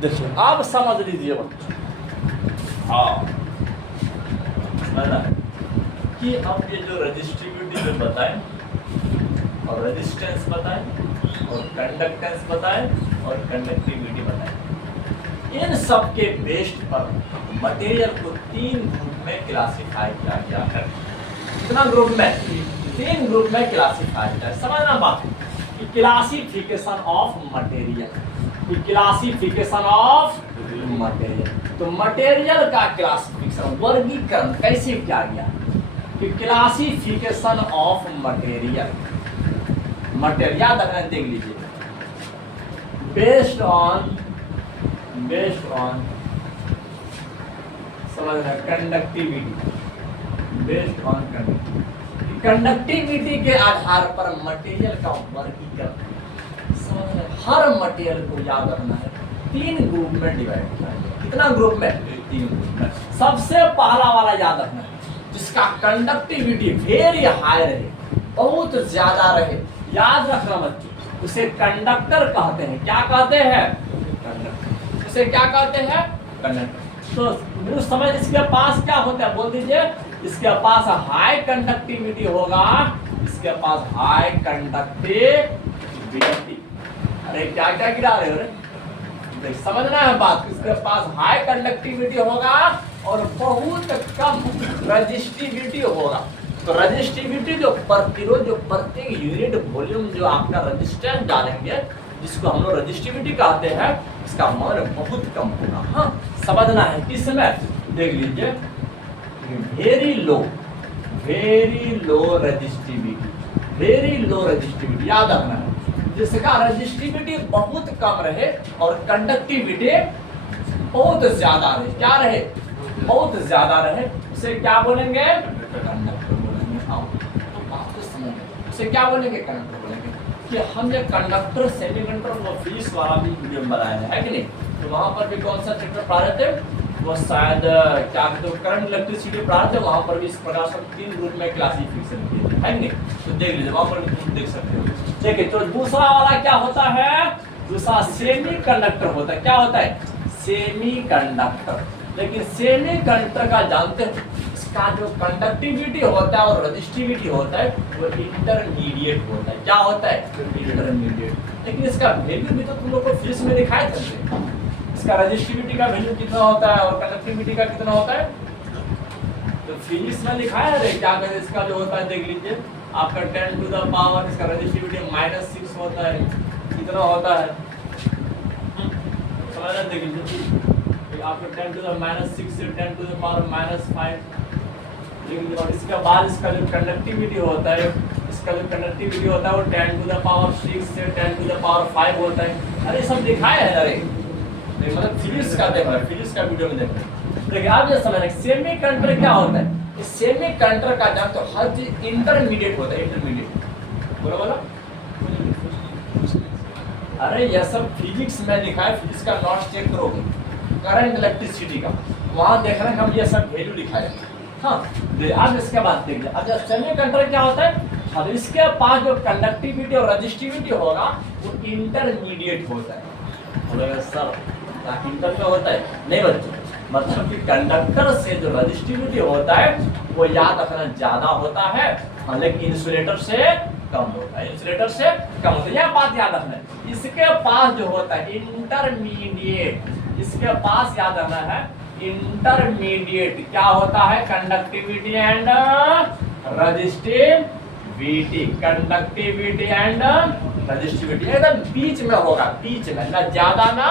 देखिए अब समझ लीजिए बच्चों, हाँ समझना है कि अब ये जो रजिस्टिविटी जो बताएं और रेजिस्टेंस बताएं और कंडक्टेंस बताएं और कंडक्टिविटी बताएं, इन सब के बेस्ड पर मटेरियल को 3 ग्रुप में क्लासिफाई किया गया है। कितना ग्रुप में? 3 ग्रुप में क्लासिफाई किया है। समझना बात कि classification of material, classification of material. तो मटेरियल का क्लासिफिकेशन वर्गीकरण कैसे किया गया कि क्लासिफिकेशन ऑफ मटेरियल, मटेरियल याद रखना, देख लीजिए बेस्ड ऑन समझना कंडक्टिविटी, बेस्ड ऑन कंडक्टिविटी के आधार पर मटेरियल का वर्गीकरण। हर मटेरियल को याद रखना है 3 ग्रुप में डिवाइड किया है। कितना ग्रुप में? 3 ग्रुप में। सबसे पहला वाला याद रखना है जिसका कंडक्टिविटी वेरी हाई रहे, बहुत ज्यादा रहे, याद रखना बच्चों, उसे कंडक्टर कहते हैं। क्या कहते हैं? कंडक्टर। उसे क्या कहते हैं? कंडक्टर। तो समझ इसके पास क्या होता है, बोल दीजिए। इसके पास हाई कंडक्टिविटी होगा, इसके पास हाई कंडक्टिविटी। अरे क्या क्या गिरा रहे हो रे, समझना है बात। इसके पास हाई कंडक्टिविटी होगा और बहुत कम रजिस्टिविटी होगा। तो रजिस्टिविटी जो प्रतिरोध, जो प्रत्येक यूनिट वॉल्यूम जो आपका रजिस्टेंस डालेंगे, जिसको हम लोग रजिस्टिविटी कहते हैं, इसका मान बहुत कम होगा। हाँ समझना है। किसमें? देख लीजिए very low resistivity, very low resistivity याद रखना है। जिसका रजिस्टिविटी बहुत कम रहे और कंडक्टिविटी बहुत ज्यादा रहे। क्या रहे? बहुत ज्यादा रहे, उसे क्या बोलेंगे? कंडक्टर बोलेंगे। हाँ तो बात को समझिए, उसे क्या बोलेंगे? कंडक्टर बोलेंगे। कि हम ये कंडक्टर सेमीकंडक्टर वो फिजिक्स वाला भी वीडियो में बनाया है कि नहीं? तो वहां पर भी कौन सा चैप्टर पढ़ा रहे थे, वो शायद क्या कहते हैं करंट इलेक्ट्रिसिटी पढ़ा रहे थे। वहां पर भी इस प्रकार से 3 ग्रुप में क्लासिफिकेशन किए है कि नहीं? तो देख लीजिए वहां पर भी तुम देख सकते हो। देखिए तो दूसरा वाला क्या होता है? दूसरा सेमी कंडक्टर होता है। क्या होता है? Semi conductor. लेकिन सेमी कंडक्टर का जानते हो, इसका जो कंडक्टिविटी होता है और रजिस्टिविटी होता है वो इंटरमीडिएट होता है। क्या होता है? इंटरमीडिएट। लेकिन इसका वैल्यू भी तो तुम लोग को फिजिक्स में दिखाए थे। इसका रजिस्टिविटी का वैल्यू कितना होता है और कंडक्टिविटी का कितना होता है, तो फिजिक्स में लिखाया है। क्या कहते हैं इसका जो होता है, देख लीजिए आपका 10 टू द पावर, इसका रजिस्टिविटी -6 होता है। कितना होता है समझना, देख लीजिए आपका 10 टू द -6 से 10 टू द पावर -5। और इसके बाद इसका जो कंडक्टिविटी होता है, इसका जो कंडक्टिविटी होता है वो 10 टू द पावर 6 से 10 टू द पावर 5 होता है। अरे सब दिखाया है। अरे मतलब फिजिक्स का देख रहा है, फिजिक्स का वीडियो में देख रहे हैं। देखिए आप ये समझ, सेमी कंडक्टर क्या होता है? सेमी कंडक्टर का जान तो हर चीज इंटरमीडिएट होता है। इंटरमीडिएट बोलो बोलो। अरे ये सब फिजिक्स में लिखा है, फिजिक्स का नोट्स चेक करोगे करंट इलेक्ट्रिसिटी का, वहां देख रहे हैं हम ये सब वैल्यू लिखा है। हाँ अब इसके बाद देखिए, अब जब सेमी कंडक्टर क्या होता है, अब इसके पास जो कंडक्टिविटी और रजिस्टिविटी होगा वो इंटरमीडिएट होता है। सर इंटर में होता है नहीं बच्चों, मतलब कि कंडक्टर से जो रजिस्टिविटी होता है वो याद रखना ज्यादा होता है, लेकिन इंसुलेटर से कम होता है। इंसुलेटर से कम होता है, यह बात याद रखना है। इसके पास जो होता है इंटरमीडिएट, इसके पास याद रखना है इंटरमीडिएट क्या होता है? Conductivity and resistivity, conductivity and resistivity एकदम बीच में होगा, बीच में, ना ज्यादा ना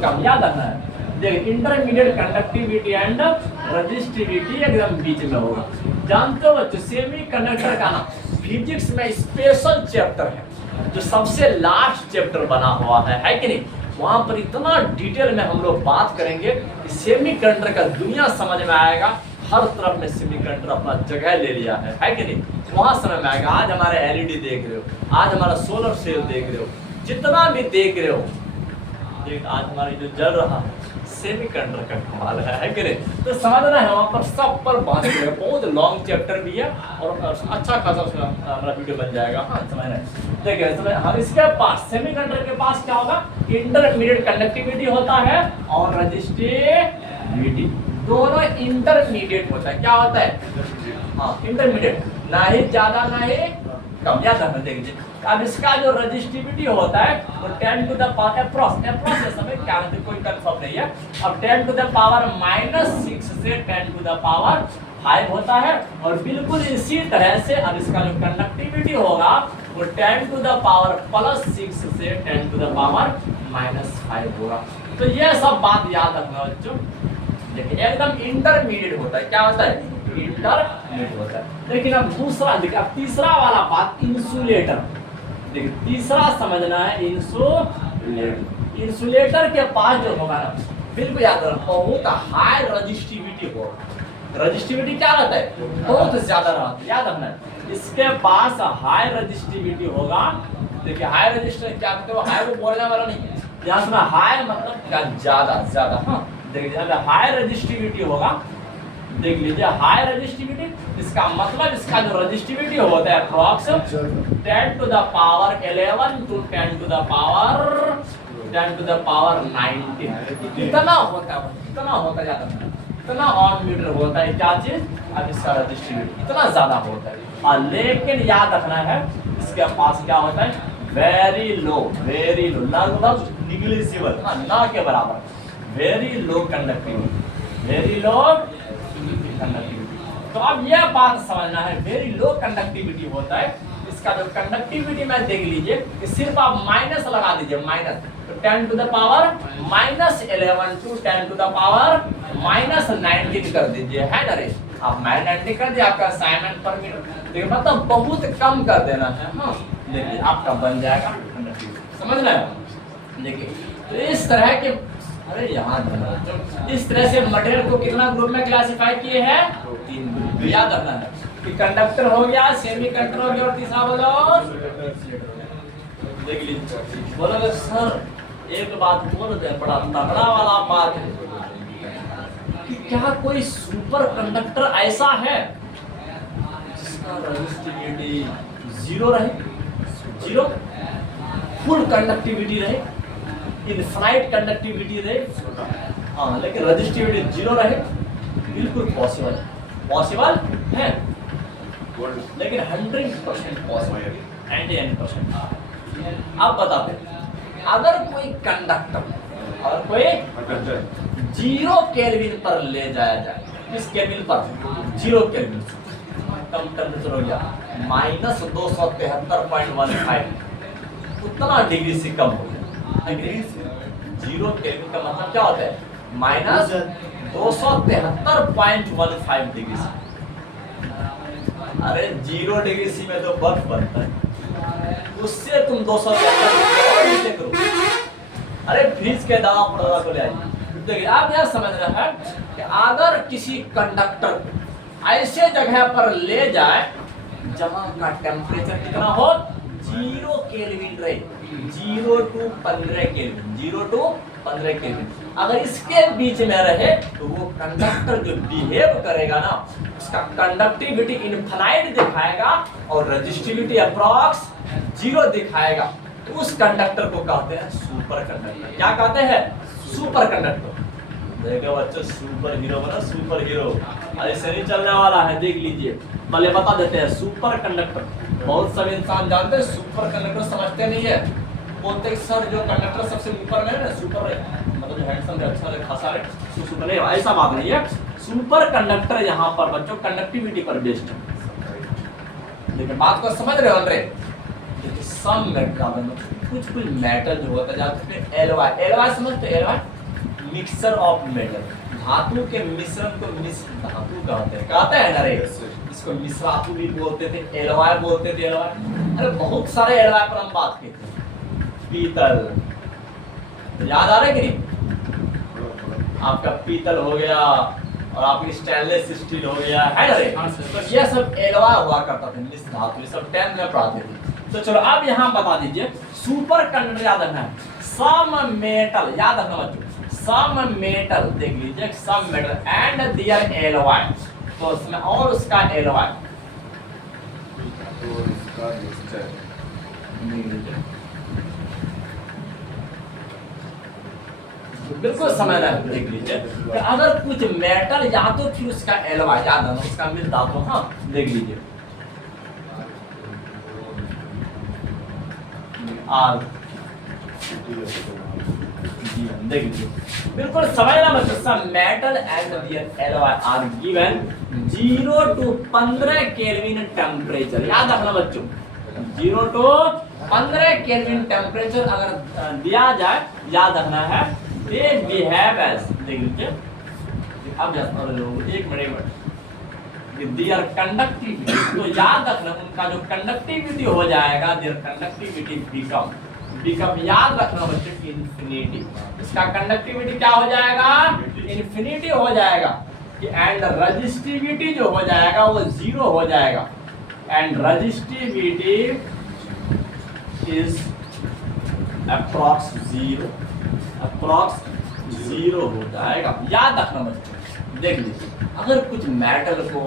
कम। याद रखना है, देखिए इंटरमीडिएट कंडक्टिविटी एंड रजिस्टिविटी एकदम बीच में होगा। जानते हो बच्चों सेमी कंडक्टर का ना फिजिक्स में स्पेशल चैप्टर है जो सबसे लास्ट चैप्टर बना हुआ है कि नहीं? वहां पर इतना डिटेल में हम लोग बात करेंगे कि सेमी कंडक्टर का दुनिया समझ में आएगा। हर तरफ में सेमी कंडक्टर अपना जगह ले लिया है कि नहीं? वहां समझ में आएगा। आज हमारे एलईडी देख रहे हो, आज हमारा सोलर सेल देख रहे हो, जितना भी देख रहे हो, सब्जेक्ट आज हमारी जो चल रहा है सेमीकंडक्टर का कमाल है कि नहीं? तो समझना है वहाँ पर सब पर बात है, बहुत लॉन्ग चैप्टर भी है और अच्छा खासा उसका हमारा वीडियो बन जाएगा। हाँ समझना है, देखिए समय हाँ इसके पास सेमीकंडक्टर के पास क्या होगा, इंटरमीडिएट कंडक्टिविटी होता है और रजिस्टिविटी, दोनों इंटरमीडिएट होता है। क्या होता है? हाँ इंटरमीडिएट, ना ही ज्यादा ना ही कम। याद रखना, देखिए अब इसका जो रजिस्टिविटी होता है वो 10 टू द पावर अप्रॉक्स समय क्या होता है कोई कंफर्म नहीं है। अब 10 टू द पावर -6 से 10 टू द पावर 5 होता है और बिल्कुल इसी तरह से अब इसका जो कंडक्टिविटी होगा वो 10 टू द पावर +6 से 10 टू द पावर -5 होगा। तो ये सब बात याद रखना बच्चों, देखिए एकदम इंटरमीडिएट होता है। क्या होता है? इंटरमीडिएट होता है। लेकिन अब दूसरा देखिए, अब तीसरा वाला बात इंसुलेटर, देखिए तीसरा समझना है इंसुलेटर। इंसुलेटर के पास जो होगा ना, बिल्कुल याद रखना, बहुत हाई रजिस्टिविटी होगा। रजिस्टिविटी क्या रहता है? बहुत ज्यादा रहता है, याद रखना है। इसके पास हाई रजिस्टिविटी होगा। देखिए हाई रजिस्टिविटी क्या कहते हो, हाई को बोलने वाला नहीं है, यहाँ सुना हाई मतलब क्या, ज्यादा। हाँ देखिए हाई रजिस्टिविटी होगा, देख लीजिए हाई रजिस्टिविटी, इसका मतलब इसका जो रजिस्टिविटी होता है approx 10 to the power 11 to 10 to the power 19 इतना होता है, इतना होता जाता है, इतना ऑन मीटर होता है। क्या चीज? अब इसका रजिस्टिविटी इतना ज्यादा होता है। और लेकिन याद रखना है इसके पास क्या होता है, वेरी लो, लगभग निग्लिजिबल, हाँ ना के बराबर, very low conductivity, very low conductivity. तो अब यह बात समझना है, वेरी लो कंडक्टिविटी होता है। इसका जो कंडक्टिविटी में देख लीजिए कि सिर्फ आप माइनस लगा दीजिए, माइनस, तो 10 to the power -11 to 10 to the power -19 कर दीजिए, है ना रे? आप -19 कर दिए, आपका असाइनमेंट पर मिनट, देखिए मतलब बहुत कम कर देना है। हाँ देखिए आपका बन जाएगा कंडक्टिविटी, समझ रहे हो? देखिए तो इस तरह के, अरे यहाँ इस तरह से मटेरियल को कितना ग्रुप में क्लासिफाई किए हैं? 3 ग्रुप। याद रखना है कि कंडक्टर हो गया, सेमी कंडक्टर हो गया और तीसरा बोलो, देख लीजिए। बोलोगे सर एक बात बोल दे, बड़ा तगड़ा वाला बात है कि क्या कोई सुपर कंडक्टर ऐसा है जिसका रजिस्टिविटी 0 रहे, 0 फुल कंडक्टिविटी रहे, इनफाइनाइट कंडक्टिविटी रहे, हाँ लेकिन रजिस्टिविटी 0 रहे? बिल्कुल पॉसिबल है, लेकिन 100% पॉसिबल, 99%। अब बताते हैं, अगर कोई कंडक्टर 0 केल्विन पर ले जाया जाए, किस केल्विन पर? 0 केल्विन, कम टेम्परेचर हो गया -273.15, उतना डिग्री से कम हो गया। 0 केल्विन का मतलब क्या होता है? -273.15 डिग्री सी। अरे 0 डिग्री सी में तो बर्फ बनता है, उससे तुम 273 और नीचे करो, अरे फ्रिज के दाम पर को ले आइए। देखिए आप यह समझ रहे हैं कि अगर किसी कंडक्टर ऐसे जगह पर ले जाए जहां का टेम्परेचर कितना हो, 0 केल्विन रहे, 0 टू 15 केल्विन, 0 टू 15 केल्विन, अगर इसके बीच में रहे तो वो कंडक्टर जो बिहेव करेगा ना, उसका कंडक्टिविटी इनफाइनाइट दिखाएगा और रजिस्टिविटी अप्रॉक्स 0 दिखाएगा। तो उस कंडक्टर को कहते हैं सुपर कंडक्टर। क्या कहते हैं? Super conductor. देखो बच्चों, सुपर हीरो बना, सुपर हीरो ऐसे नहीं चलने वाला है, देख लीजिए। पहले बता देते हैं सुपर कंडक्टर। बहुत सब इंसान जानते हैं, सुपर कंडक्टर समझते नहीं है, बोलते सर जो कंडक्टर सबसे ऊपर में है ना, सुपर है, मतलब हैंडसम है, अच्छा है, खासा है, सुपर नहीं, ऐसा बात नहीं है। सुपर कंडक्टर यहाँ पर बच्चों कंडक्टिविटी पर बेस्ड है। लेकिन बात को समझ रहे हो रे? देखिए सम मेटल, कुछ मेटल जो होता है जाते हैं एलॉय समझते, एलॉय मिक्सचर ऑफ मेटल, धातु के मिश्रण को मिश्र धातु कहते हैं ना रे? इसको मिश्रातु भी बोलते थे, एलॉय बोलते थे, एलॉय। अरे बहुत सारे एलॉय पर हम बात की थी। पीतल याद आ रहा है कि नहीं? आपका पीतल हो गया और आपकी स्टेनलेस स्टील हो गया, है ना रे? तो ये सब एलॉय हुआ करता था, मिश्र धातु, ये सब 10 में पढ़ाते थे। तो चलो अब यहाँ बता दीजिए, सुपर कंडक्टर याद रखना है, सम मेटल, याद रखना बच्चों, सम मेटल देख लीजिए, some metal and their alloy, तो उसमें और उसका एलॉय और इसका मिक्सचर बिल्कुल समझना है। देख लीजिए कि अगर कुछ मेटल या तो फिर उसका एलॉय याद रखना, उसका मिलता तो हाँ देख लीजिए आर, देख लीजिए बिल्कुल समझना बच्चों, some metal and their alloy are given 0 to 15 kelvin temperature, याद रखना बच्चों 0 to 15 केल्विन टेम्परेचर अगर दिया जाए, याद रखना है दे बिहेव एज, देख लीजिए अब एक मिनट दियर कंडक्टिविटी, तो याद रखना उनका जो कंडक्टिविटी हो जाएगा, देयर कंडक्टिविटी बिकम याद रखना बच्चों इंफिनिटी, इसका कंडक्टिविटी क्या हो जाएगा, इंफिनिटी हो जाएगा, एंड रेजिस्टिविटी जो हो जाएगा वो 0 हो जाएगा, एंड रेजिस्टिविटी इज अप्रॉक्स 0 हो जाएगा, याद रखना बच्चों। देख लीजिए अगर कुछ मेटल को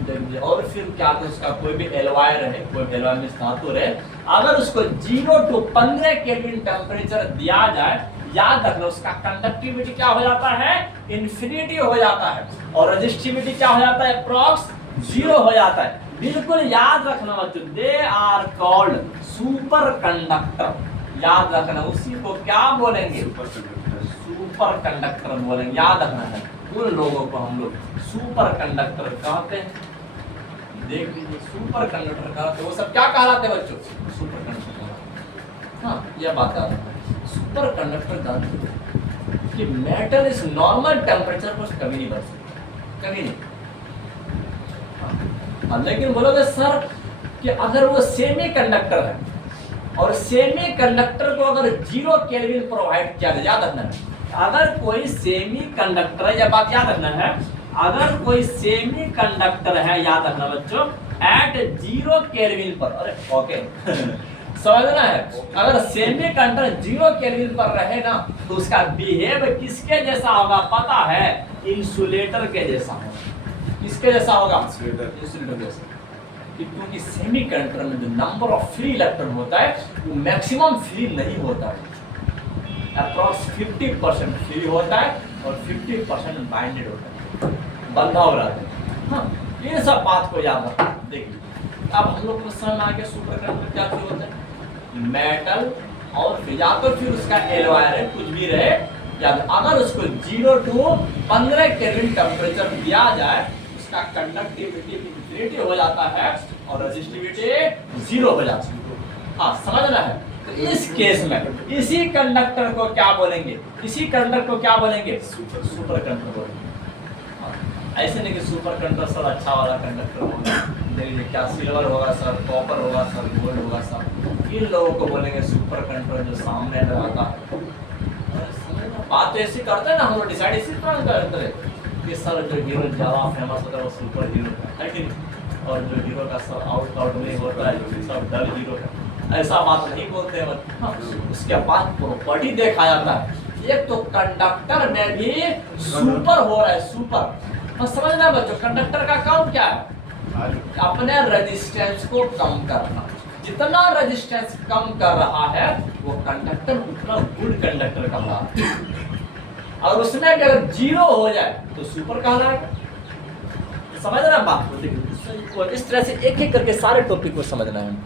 देख लीजिए और फिर क्या तो उसका कोई भी एलॉय रहे, कोई एलॉय में धातु रहे, अगर उसको 0 to 15 केल्विन टेम्परेचर दिया जाए, याद रखना उसका कंडक्टिविटी क्या हो जाता है, इन्फिनिटी हो जाता है, और रेजिस्टिविटी क्या हो जाता है, अप्रॉक्स 0 हो जाता है। बिल्कुल याद रखना बच्चों, they are called super conductor, याद रखना उसी को क्या बोलेंगे, सुपर कंडक्टर बोलेंगे, याद रखना है उन लोगों को हम लोग सुपर कंडक्टर कहते हैं। देख लीजिए सुपर कंडक्टर कहते हैं, वो सब क्या कहलाते हैं बच्चों, सुपर कंडक्टर। हाँ यह बात आ रहा है, सुपर कंडक्टर जानते हैं कि मेटल इस नॉर्मल टेम्परेचर पर कभी नहीं बढ़ सकता, कभी नहीं। हाँ, लेकिन बोलोगे सर कि अगर वो सेमी कंडक्टर है और सेमी कंडक्टर को अगर 0 केल्विन प्रोवाइड किया जाए, याद रखना है अगर कोई सेमी कंडक्टर है, यह बात याद रखना है, अगर कोई सेमी कंडक्टर है, याद रखना बच्चों एट 0 केल्विन पर, अरे ओके समझना है, अगर सेमी कंडक्टर 0 केल्विन पर रहे ना तो उसका बिहेव किसके जैसा होगा पता है, इंसुलेटर के जैसा होगा। किसके जैसा होगा, इंसुलेटर जैसा, क्योंकि सेमी कंडक्टर में जो नंबर ऑफ फ्री इलेक्ट्रॉन होता है वो मैक्सिमम फ्री नहीं होता है, अप्रॉक्स 50% फ्री होता है और 50% बाइंडेड होता है, बंधा हो रहता है। हाँ ये सब बात को याद रखना। देखिए अब हम लोग को समझ आ गया सुपर कंडक्टर क्या चीज होता है, मेटल और या तो फिर उसका एलॉय है कुछ भी रहे, याद अगर उसको 0 to 15 केल्विन टेम्परेचर दिया जाए, उसका कंडक्टिविटी इंफिनिटी हो जाता है और रेजिस्टिविटी 0 हो जाती है। हाँ समझना है, तो इस केस में इसी कंडक्टर को क्या बोलेंगे, इसी कंडक्टर को क्या बोलेंगे, सुपर कंडक्टर बोलेंगे। ऐसे नहीं कि सुपर कंडक्टर सर अच्छा वाला कंडक्टर होगा, देखिए क्या सिल्वर होगा सर, कॉपर होगा सर, गोल्ड होगा सर, इन लोगों को बोलेंगे सुपर कंडक्टर जो सामने रहता है। बात तो ऐसी करते हैं ना, हम लोग डिसाइड इसी तरह करते हैं कि सर जो हीरो ज़्यादा फेमस होता है वो सुपर हीरो है कि नहीं, और जो हीरो का सब आउट नहीं होता है सब डल हीरो है, ऐसा बात नहीं बोलते हैं। हाँ, उसके बाद प्रॉपर्टी देखा जाता है, एक तो कंडक्टर में भी सुपर हो रहा है, सुपर। तो समझना बच्चों कंडक्टर का काम क्या है, अपने रेजिस्टेंस को कम करना, जितना रेजिस्टेंस कम कर रहा है वो कंडक्टर उतना गुड कंडक्टर कहलाता है, और उसमें अगर 0 हो जाए तो सुपर कहलाएगा। समझ रहे हैं बात को, इस तरह से एक एक करके सारे टॉपिक को समझना है।